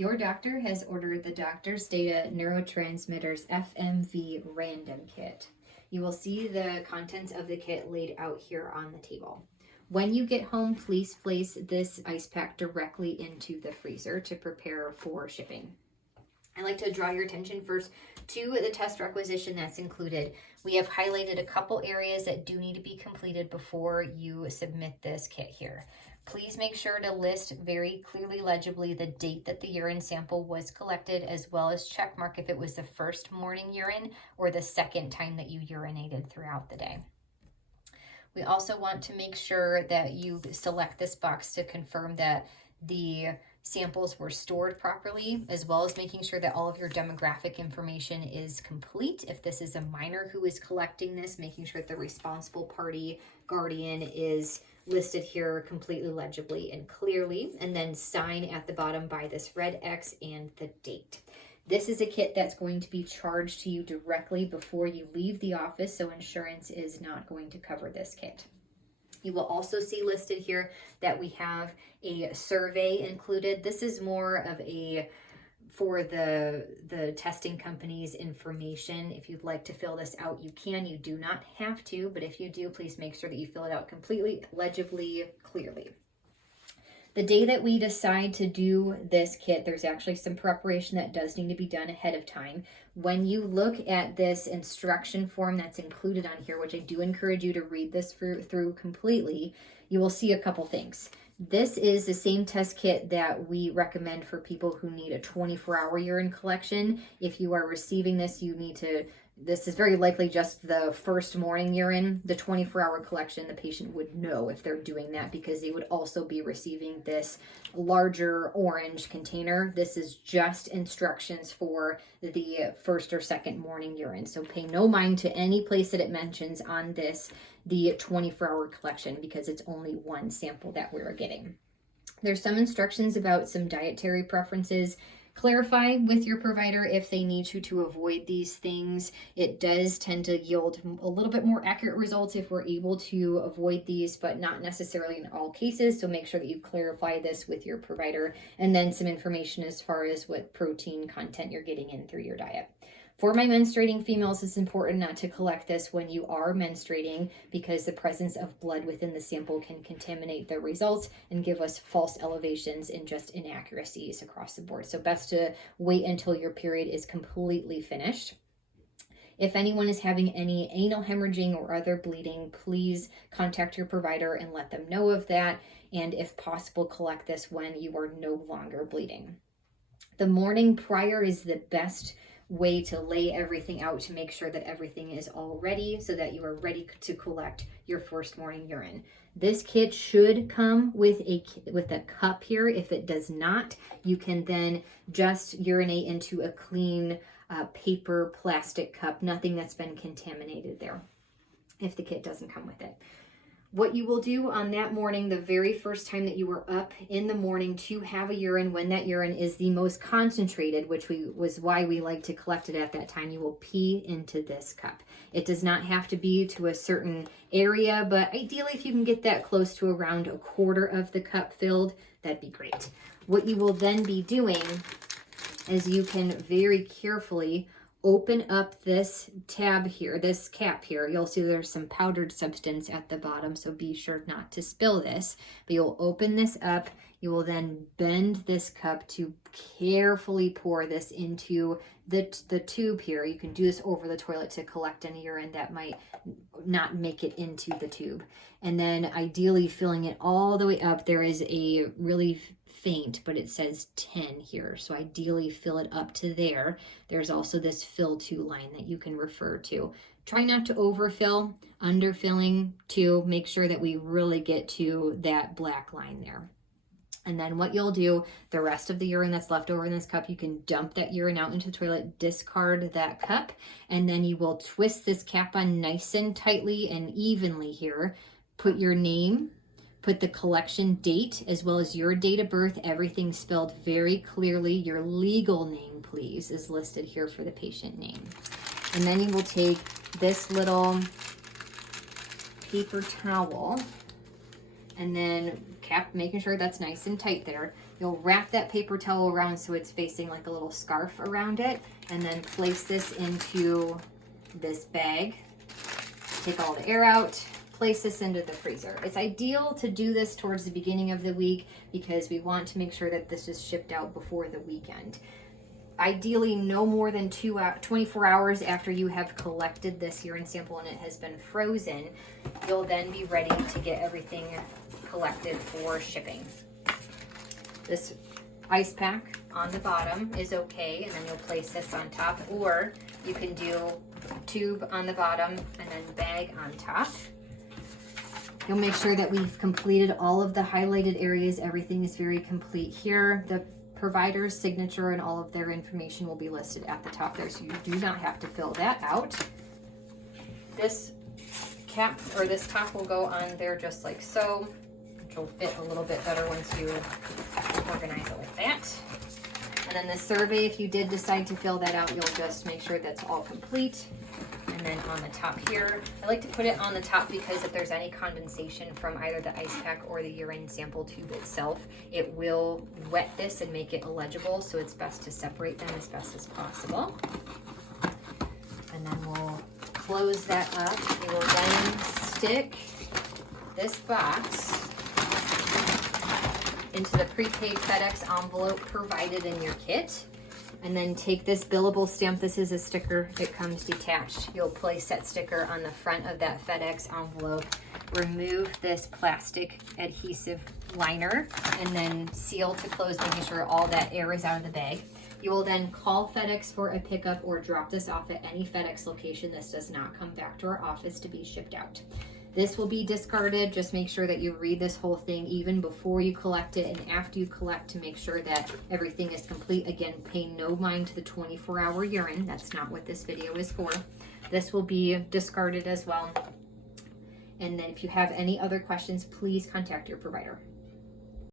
Your doctor has ordered the Doctor's Data Neurotransmitters FMV Random Kit. You will see the contents of the kit laid out here on the table. When you get home, please place this ice pack directly into the freezer to prepare for shipping. I'd like to draw your attention first to the test requisition that's included. We have highlighted a couple areas that do need to be completed before you submit this kit here. Please make sure to list very clearly legibly the date that the urine sample was collected, as well as check mark if it was the first morning urine or the second time that you urinated throughout the day. We also want to make sure that you select this box to confirm that the samples were stored properly, as well as making sure that all of your demographic information is complete. If this is a minor who is collecting this, making sure that the responsible party guardian is listed here completely legibly and clearly, and then sign at the bottom by this red X and the date. This is a kit that's going to be charged to you directly before you leave the office, so insurance is not going to cover this kit. You will also see listed here that we have a survey included. This is more of a for the testing company's information. If you'd like to fill this out, you can. You do not have to, but if you do, please make sure that you fill it out completely, legibly, clearly. The day that we decide to do this kit, there's actually some preparation that does need to be done ahead of time. When you look at this instruction form that's included on here, which I do encourage you to read this through completely, you will see a couple things. This is the same test kit that we recommend for people who need a 24-hour urine collection. If you are receiving this, this is very likely just the first morning urine. The 24-hour collection, the patient would know if they're doing that because they would also be receiving this larger orange container. This is just instructions for the first or second morning urine. So pay no mind to any place that it mentions on this, the 24-hour collection, because it's only one sample that we're getting. There's some instructions about some dietary preferences. Clarify with your provider if they need you to avoid these things. It does tend to yield a little bit more accurate results if we're able to avoid these, but not necessarily in all cases. So make sure that you clarify this with your provider, and then some information as far as what protein content you're getting in through your diet. For my menstruating females, it's important not to collect this when you are menstruating because the presence of blood within the sample can contaminate the results and give us false elevations and just inaccuracies across the board. So best to wait until your period is completely finished. If anyone is having any anal hemorrhaging or other bleeding, please contact your provider and let them know of that. And if possible, collect this when you are no longer bleeding. The morning prior is the best way to lay everything out to make sure that everything is all ready so that you are ready to collect your first morning urine. This kit should come with a cup here. If it does not, you can then just urinate into a clean paper plastic cup, nothing that's been contaminated there, if the kit doesn't come with it. What you will do on that morning, the very first time that you were up in the morning to have a urine, when that urine is the most concentrated, which was why we like to collect it at that time, you will pee into this cup. It does not have to be to a certain area, but ideally if you can get that close to around a quarter of the cup filled, that'd be great. What you will then be doing is you can very carefully open up this tab here, this cap here. You'll see there's some powdered substance at the bottom, so be sure not to spill this. But you'll open this up. You will then bend this cup to carefully pour this into the tube here. You can do this over the toilet to collect any urine that might not make it into the tube. And then ideally filling it all the way up. There is a really faint, but it says 10 here. So ideally fill it up to there. There's also this fill to line that you can refer to. Try not to overfill, underfilling to make sure that we really get to that black line there. And then what you'll do, the rest of the urine that's left over in this cup, you can dump that urine out into the toilet, discard that cup, and then you will twist this cap on nice and tightly and evenly here. Put your name, put the collection date, as well as your date of birth, everything spelled very clearly. Your legal name, please, is listed here for the patient name. And then you will take this little paper towel and then cap, making sure that's nice and tight there. You'll wrap that paper towel around so it's facing like a little scarf around it, and then place this into this bag. Take all the air out, place this into the freezer. It's ideal to do this towards the beginning of the week because we want to make sure that this is shipped out before the weekend. Ideally, no more than 24 hours after you have collected this urine sample and it has been frozen, you'll then be ready to get everything collected for shipping. This ice pack on the bottom is okay, and then you'll place this on top, or you can do tube on the bottom and then bag on top. You'll make sure that we've completed all of the highlighted areas. Everything is very complete here. The provider's signature and all of their information will be listed at the top there, so you do not have to fill that out. This cap or this top will go on there just like so, which will fit a little bit better once you organize it like that. And then the survey, if you did decide to fill that out, you'll just make sure that's all complete. And then on the top here, I like to put it on the top because if there's any condensation from either the ice pack or the urine sample tube itself, it will wet this and make it illegible, so it's best to separate them as best as possible. And then we'll close that up. We will then stick this box into the prepaid FedEx envelope provided in your kit. And then take this billable stamp. This is a sticker. It comes detached. You'll place that sticker on the front of that FedEx envelope. Remove this plastic adhesive liner and then seal to close, making sure all that air is out of the bag. You will then call FedEx for a pickup or drop this off at any FedEx location. This does not come back to our office to be shipped out. This will be discarded. Just make sure that you read this whole thing even before you collect it and after you collect to make sure that everything is complete. Again, pay no mind to the 24-hour urine. That's not what this video is for. This will be discarded as well. And then if you have any other questions, please contact your provider.